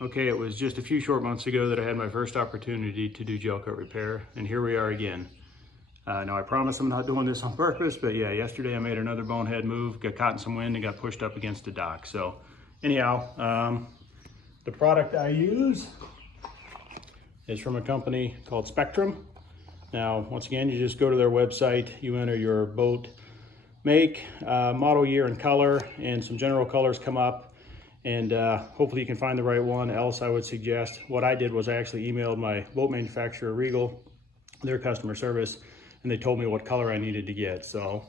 Okay, it was just a few short months ago that I had my first opportunity to do gel coat repair, and here we are again. Now I promise I'm not doing this on purpose, but yeah, yesterday I made another bonehead move, got caught in some wind and got pushed up against a dock. So anyhow, the product I use is from a company called Spectrum. Now, once again, you just go to their website, you enter your boat make, model year and color, and some general colors come up. And hopefully you can find the right one. Else I would suggest, what I did was I actually emailed my boat manufacturer, Regal, their customer service, and they told me what color I needed to get. So,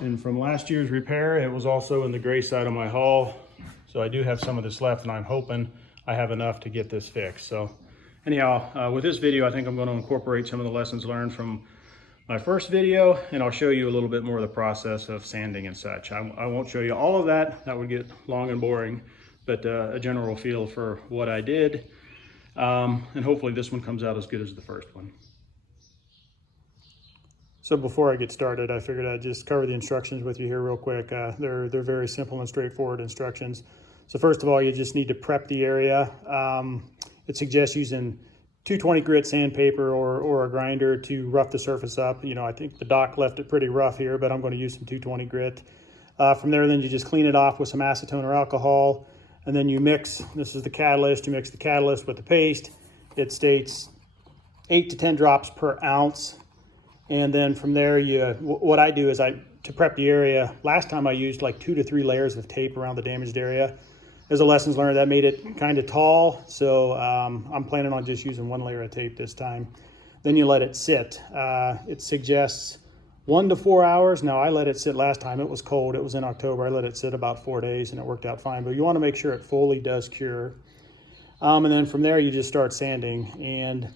and from last year's repair, it was also in the gray side of my hull. So I do have some of this left, and I'm hoping I have enough to get this fixed. So anyhow, with this video, I think I'm going to incorporate some of the lessons learned from my first video, and I'll show you a little bit more of the process of sanding and such. I won't show you all of that. That would get long and boring, but a general feel for what I did. And hopefully this one comes out as good as the first one. So before I get started, I figured I'd just cover the instructions with you here real quick. They're very simple and straightforward instructions. So first of all, you just need to prep the area. It suggests using 220 grit sandpaper or a grinder to rough the surface up. You know, I think the dock left it pretty rough here, but I'm going to use some 220 grit. From there, then you just clean it off with some acetone or alcohol, and then you mix, this is the catalyst, you mix the catalyst with the paste. It states 8 to 10 drops per ounce. And then from there, what I do is to prep the area, last time I used like 2 to 3 layers of tape around the damaged area. As a lessons learned, that made it kind of tall, so I'm planning on just using 1 layer of tape this time. Then you let it sit. It suggests 1 to 4 hours. Now, I let it sit last time. It was cold. It was in October. I let it sit about 4 days, and it worked out fine. But you want to make sure it fully does cure. And then from there, you just start sanding. And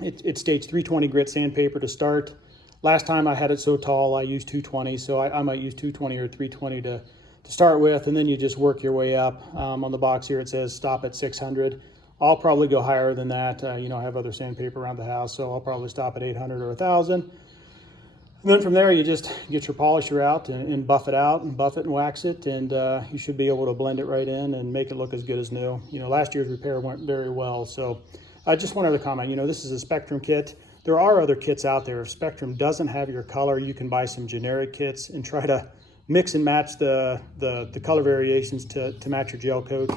it states 320 grit sandpaper to start. Last time I had it so tall, I used 220, so I might use 220 or 320 to start with, and then you just work your way up. On the box here it says stop at 600. I'll probably go higher than that. You know, I have other sandpaper around the house, so I'll probably stop at 800 or 1,000. And then from there you just get your polisher out and buff it out and buff it and wax it, and you should be able to blend it right in and make it look as good as new. You know, last year's repair went very well, so I just wanted to comment, you know, this is a Spectrum kit. There are other kits out there. If Spectrum doesn't have your color, you can buy some generic kits and try to mix and match the color variations to match your gel coat.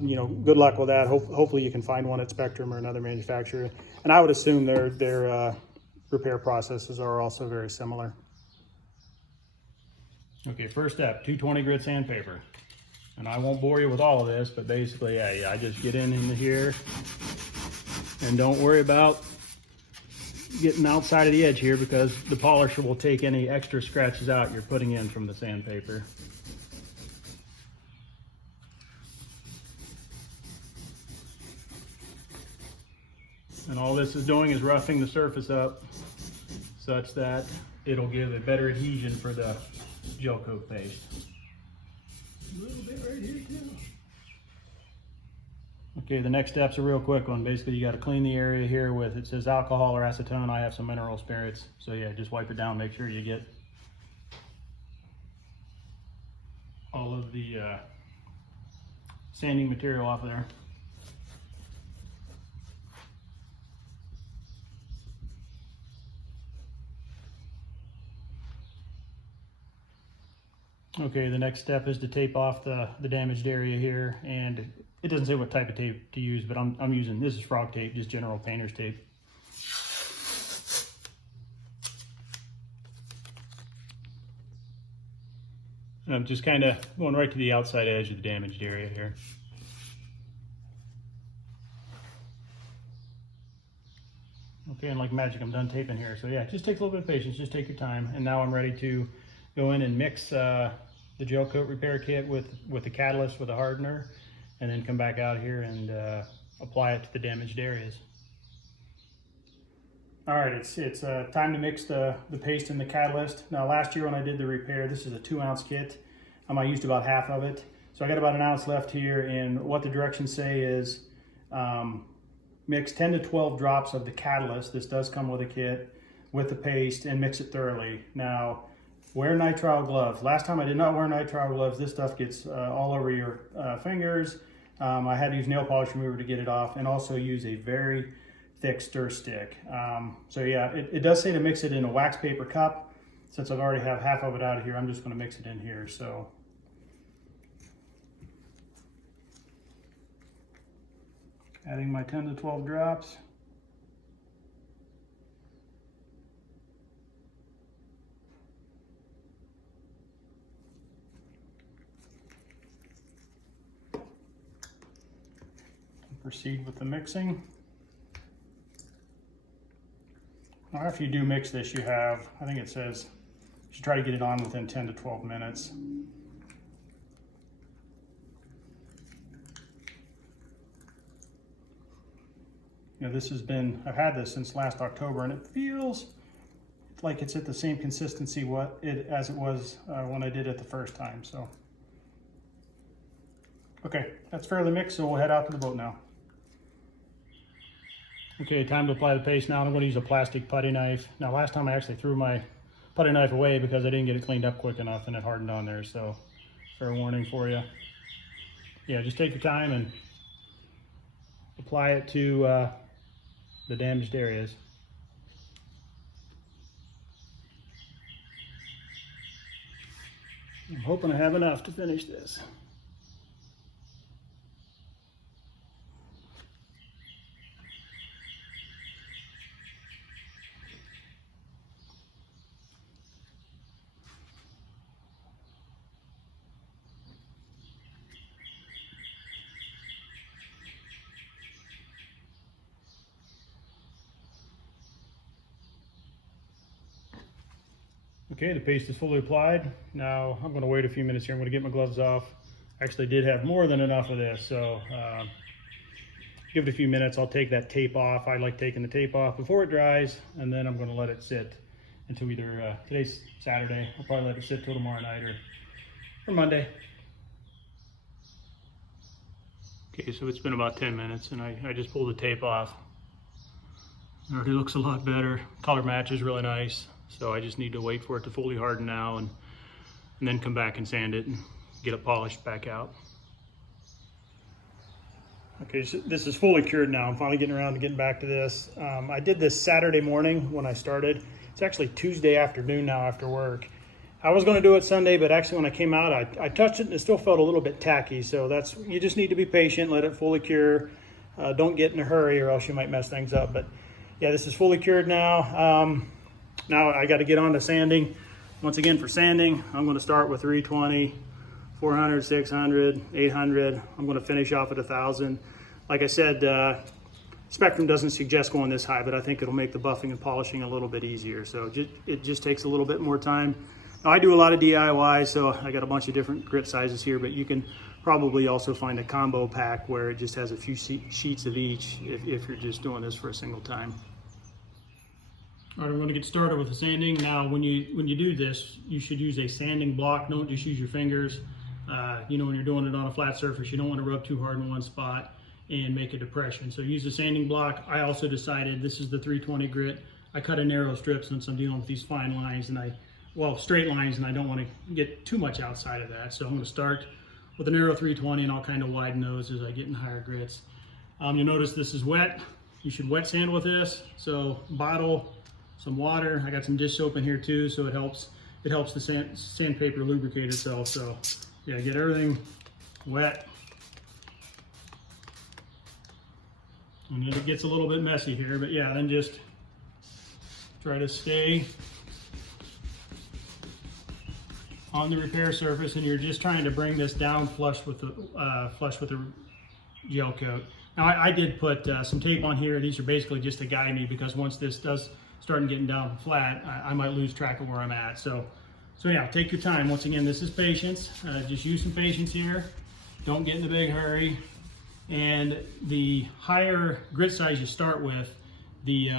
You know, good luck with that. Hopefully you can find one at Spectrum or another manufacturer. And I would assume their repair processes are also very similar. Okay, first step, 220 grit sandpaper. And I won't bore you with all of this, but basically, yeah, I just get in here and don't worry about getting outside of the edge here, because the polisher will take any extra scratches out you're putting in from the sandpaper. And all this is doing is roughing the surface up such that it'll give a better adhesion for the gel coat paste. A little bit right here too. Okay, the next step's a real quick one. Basically, you got to clean the area here with, it says alcohol or acetone. I have some mineral spirits. So yeah, just wipe it down, make sure you get all of the sanding material off of there. Okay, the next step is to tape off the damaged area here, and it doesn't say what type of tape to use, but I'm using, this is frog tape, just general painter's tape. And I'm just kind of going right to the outside edge of the damaged area here. Okay, and like magic, I'm done taping here. So yeah, it just takes a little bit of patience, just take your time. And now I'm ready to go in and mix the gel coat repair kit with the catalyst, with a hardener, and then come back out here and apply it to the damaged areas. All right, it's time to mix the paste and the catalyst. Now, last year when I did the repair, this is a 2-ounce kit. I used about half of it. So I got about 1 ounce left here, and what the directions say is mix 10 to 12 drops of the catalyst. This does come with a kit, with the paste, and mix it thoroughly. Now, wear nitrile gloves. Last time I did not wear nitrile gloves. This stuff gets all over your fingers, I had to use nail polish remover to get it off, and also use a very thick stir stick. So yeah, it does say to mix it in a wax paper cup. Since I've already have half of it out of here, I'm just going to mix it in here. So adding my 10 to 12 drops. Proceed with the mixing. Now after you do mix this, you have, I think it says, you should try to get it on within 10 to 12 minutes. You know, this has been, I've had this since last October, and it feels like it's at the same consistency as it was when I did it the first time. So, okay, that's fairly mixed, so we'll head out to the boat now. Okay, time to apply the paste now. I'm going to use a plastic putty knife. Now, last time I actually threw my putty knife away because I didn't get it cleaned up quick enough and it hardened on there, so fair warning for you. Yeah, just take your time and apply it to the damaged areas. I'm hoping I have enough to finish this. Okay, the paste is fully applied. Now I'm going to wait a few minutes here. I'm going to get my gloves off. I actually did have more than enough of this, so give it a few minutes. I'll take that tape off. I like taking the tape off before it dries, and then I'm going to let it sit until either, today's Saturday, I'll probably let it sit till tomorrow night or Monday. Okay, so it's been about 10 minutes, and I just pulled the tape off. It already looks a lot better. Color match is really nice. So I just need to wait for it to fully harden now and then come back and sand it and get it polished back out. Okay, so this is fully cured now. I'm finally getting around to getting back to this. I did this Saturday morning when I started. It's actually Tuesday afternoon now after work. I was going to do it Sunday, but actually when I came out, I touched it and it still felt a little bit tacky. So you just need to be patient, let it fully cure. Don't get in a hurry or else you might mess things up. But yeah, this is fully cured now. Now I got to get on to sanding. Once again, for sanding, I'm going to start with 320, 400, 600, 800. I'm going to finish off at 1,000. Like I said, Spectrum doesn't suggest going this high, but I think it'll make the buffing and polishing a little bit easier. So it just takes a little bit more time. Now, I do a lot of DIY, so I got a bunch of different grit sizes here, but you can probably also find a combo pack where it just has a few sheets of each if you're just doing this for a single time. All right, I'm going to get started with the sanding. Now, when you do this, you should use a sanding block. Don't just use your fingers. You know, when you're doing it on a flat surface, you don't want to rub too hard in one spot and make a depression. So use a sanding block. I also decided this is the 320 grit. I cut a narrow strip since I'm dealing with these fine lines straight lines, and I don't want to get too much outside of that. So I'm going to start with a narrow 320, and I'll kind of widen those as I get in higher grits. You'll notice this is wet. You should wet sand with this. So bottle some water. I got some dish soap in here too, so it helps the sandpaper lubricate itself. So yeah, get everything wet. And then it gets a little bit messy here, but yeah, then just try to stay on the repair surface, and you're just trying to bring this down flush with the gel coat. Now I did put some tape on here. These are basically just to guide me, because once this does start getting down flat, I might lose track of where I'm at. So yeah, take your time. Once again, this is patience. Just use some patience here. Don't get in a big hurry. And the higher grit size you start with, the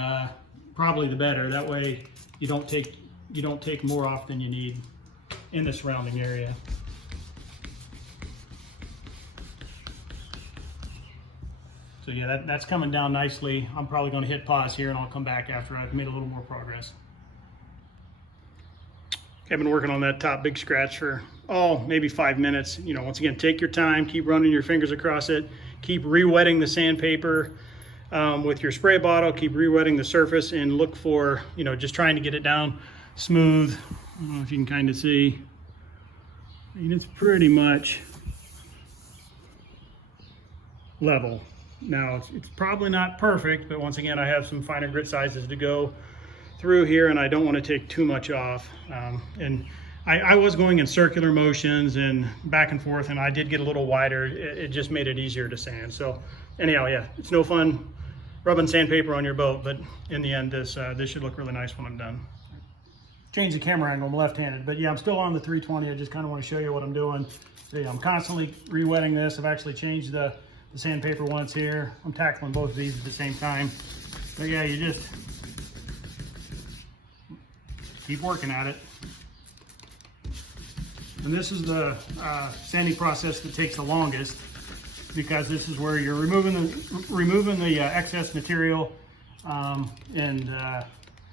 probably the better. That way you don't take more off than you need in the surrounding area. So yeah, that's coming down nicely. I'm probably going to hit pause here, and I'll come back after I've made a little more progress. I've been working on that top big scratch for, maybe 5 minutes. You know, once again, take your time, keep running your fingers across it, keep re-wetting the sandpaper with your spray bottle, keep re-wetting the surface, and look for, you know, just trying to get it down smooth. I don't know if you can kind of see. I mean, it's pretty much level. Now, it's probably not perfect, but once again, I have some finer grit sizes to go through here, and I don't want to take too much off. And I was going in circular motions and back and forth, and I did get a little wider. It just made it easier to sand. So anyhow, yeah, it's no fun rubbing sandpaper on your boat, but in the end, this should look really nice when I'm done. Change the camera angle, I'm left-handed, but yeah, I'm still on the 320. I just kind of want to show you what I'm doing. So yeah, I'm constantly re-wetting this. I've actually changed the sandpaper once here. I'm tackling both of these at the same time. But yeah, you just keep working at it. And this is the sanding process that takes the longest, because this is where you're removing the excess material and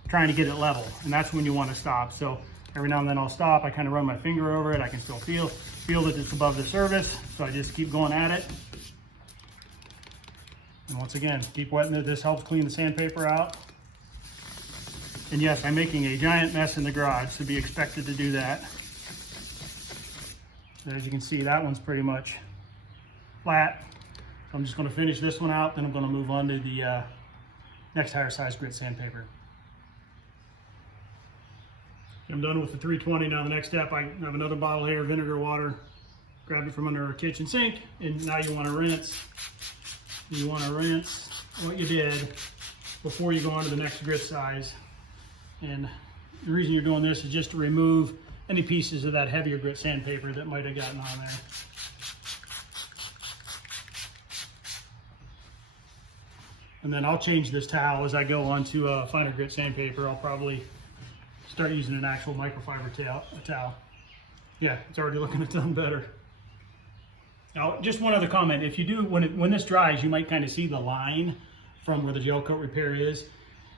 trying to get it level. And that's when you want to stop. So every now and then I'll stop. I kind of run my finger over it. I can still feel that it's above the surface. So I just keep going at it. And once again, keep wetting it. This helps clean the sandpaper out. And yes, I'm making a giant mess in the garage, to be expected to do that. So as you can see, that one's pretty much flat. So I'm just going to finish this one out, then I'm going to move on to the next higher size grit sandpaper. I'm done with the 320. Now the next step, I have another bottle here, vinegar water. Grab it from under our kitchen sink, and now you want to rinse. You want to rinse what you did before you go on to the next grit size. And the reason you're doing this is just to remove any pieces of that heavier grit sandpaper that might have gotten on there. And then I'll change this towel as I go on to finer grit sandpaper. I'll probably start using an actual microfiber towel. Yeah, it's already looking a ton better. Now, just one other comment. If you do, when this dries, you might kind of see the line from where the gel coat repair is.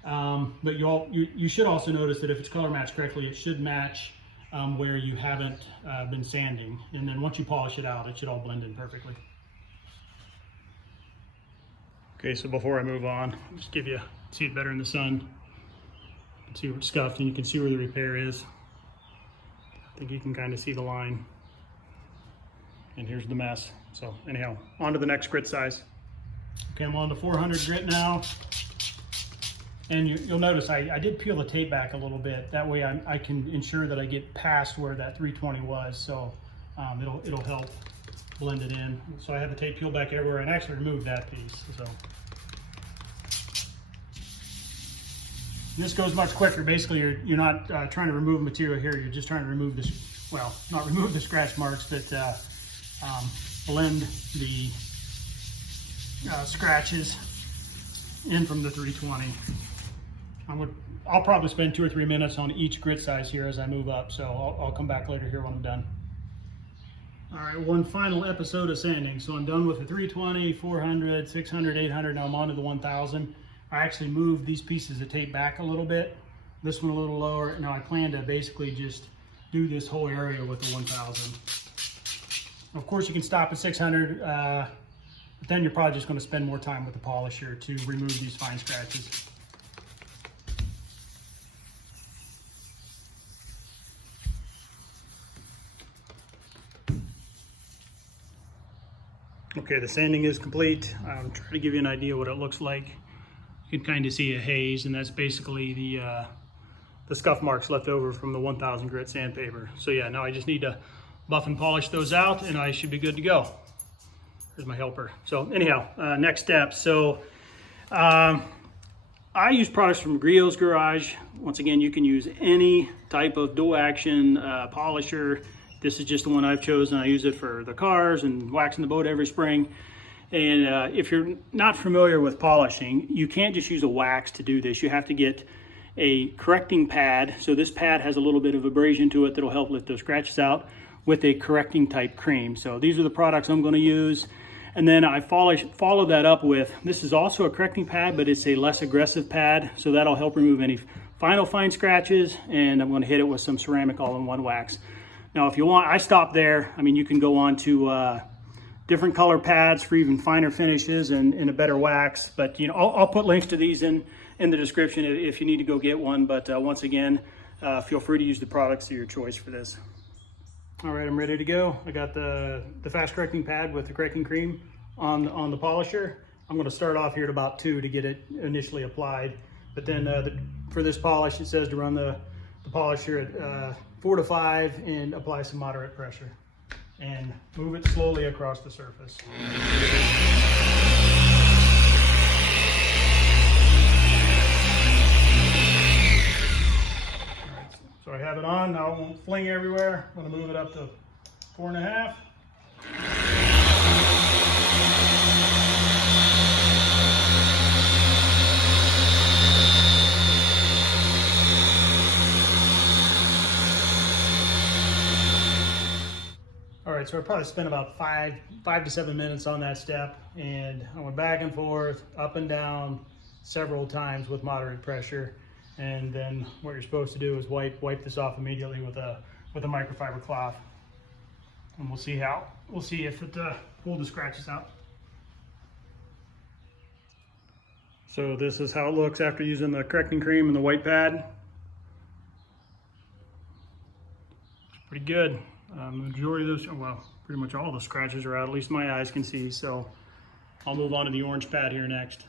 But you should also notice that if it's color matched correctly, it should match where you haven't been sanding. And then once you polish it out, it should all blend in perfectly. Okay, so before I move on, I'll just see it better in the sun. You can see where it's scuffed, and you can see where the repair is. I think you can kind of see the line. And here's the mess. So anyhow, on to the next grit size. Okay, I'm on to 400 grit now. And you'll notice I did peel the tape back a little bit. That way I can ensure that I get past where that 320 was. So it'll help blend it in. So I have the tape peeled back everywhere, and actually removed that piece. So this goes much quicker. Basically, you're not trying to remove material here. You're just trying to remove this, well, not remove the scratch marks that blend the scratches in from the 320. I'll probably spend 2 or 3 minutes on each grit size here as I move up, so I'll come back later here when I'm done. All right, one final episode of sanding. So I'm done with the 320, 400, 600, 800. Now I'm on to the 1000. I actually moved these pieces of tape back a little bit. This one a little lower. Now I plan to basically just do this whole area with the 1000. Of course, you can stop at 600, but then you're probably just going to spend more time with the polisher to remove these fine scratches. Okay, the sanding is complete. I'm trying to give you an idea what it looks like. You can kind of see a haze, and that's basically the scuff marks left over from the 1000 grit sandpaper. So yeah, now I just need to buff and polish those out, and I should be good to go. Here's my helper. So anyhow, next step. So I use products from Griot's Garage. Once again, you can use any type of dual action polisher. This is just the one I've chosen. I use it for the cars and waxing the boat every spring. And if you're not familiar with polishing, you can't just use a wax to do this. You have to get a correcting pad. So this pad has a little bit of abrasion to it that'll help lift those scratches out, with a correcting type cream. So these are the products I'm going to use. And then I follow that up with, this is also a correcting pad, but it's a less aggressive pad. So that'll help remove any final fine scratches, and I'm going to hit it with some ceramic all-in-one wax. Now, if you want, I stop there. I mean, you can go on to different color pads for even finer finishes and a better wax. But you know, I'll put links to these in the description if you need to go get one. But once again, feel free to use the products of your choice for this. All right, I'm ready to go. I got the fast correcting pad with the correcting cream on the polisher. I'm going to start off here at about 2 to get it initially applied. But then for this polish, it says to run the polisher at 4 to 5 and apply some moderate pressure. And move it slowly across the surface. Alright, so I have it on, now it won't fling everywhere. I'm going to move it up to 4.5. All right, so I probably spent about 5 to 7 minutes on that step, and I went back and forth, up and down several times with moderate pressure. And then what you're supposed to do is wipe this off immediately with a microfiber cloth, and we'll see if it pulled the scratches out. So this is how it looks after using the correcting cream and the white pad. It's pretty good. The majority of those, well, pretty much all the scratches are out, at least my eyes can see. So I'll move on to the orange pad here next.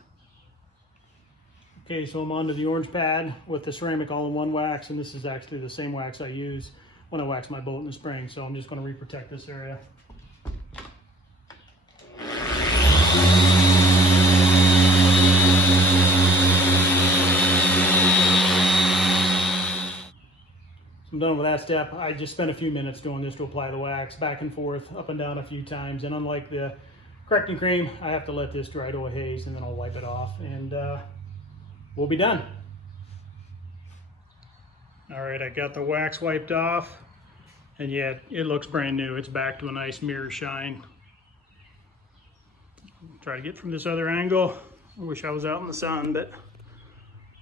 Okay, so I'm on to the orange pad with the ceramic all-in-one wax, and this is actually the same wax I use when I wax my boat in the spring. So I'm just going to reprotect this area. I'm done with that step. I just spent a few minutes doing this to apply the wax, back and forth, up and down a few times. And unlike the correcting cream, I have to let this dry to a haze, and then I'll wipe it off, and we'll be done. All right, I got the wax wiped off, and yeah, it looks brand new. It's back to a nice mirror shine. Try to get from this other angle. I wish I was out in the sun, but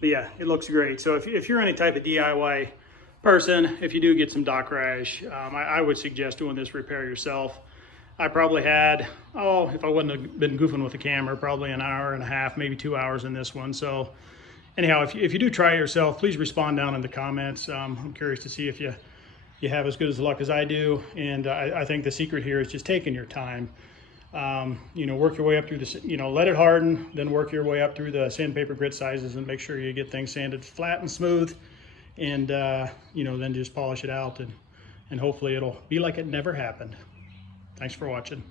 yeah, it looks great. So if you're any type of DIY person, if you do get some dock rash, I would suggest doing this repair yourself. I probably had, if I wouldn't have been goofing with the camera, probably an hour and a half, maybe 2 hours in this one. So anyhow, if you do try it yourself, please respond down in the comments. I'm curious to see if you have as good as luck as I do. And I think the secret here is just taking your time. You know, work your way up through this, you know, let it harden, then work your way up through the sandpaper grit sizes and make sure you get things sanded flat and smooth. And you know, then just polish it out, and hopefully it'll be like it never happened. Thanks for watching.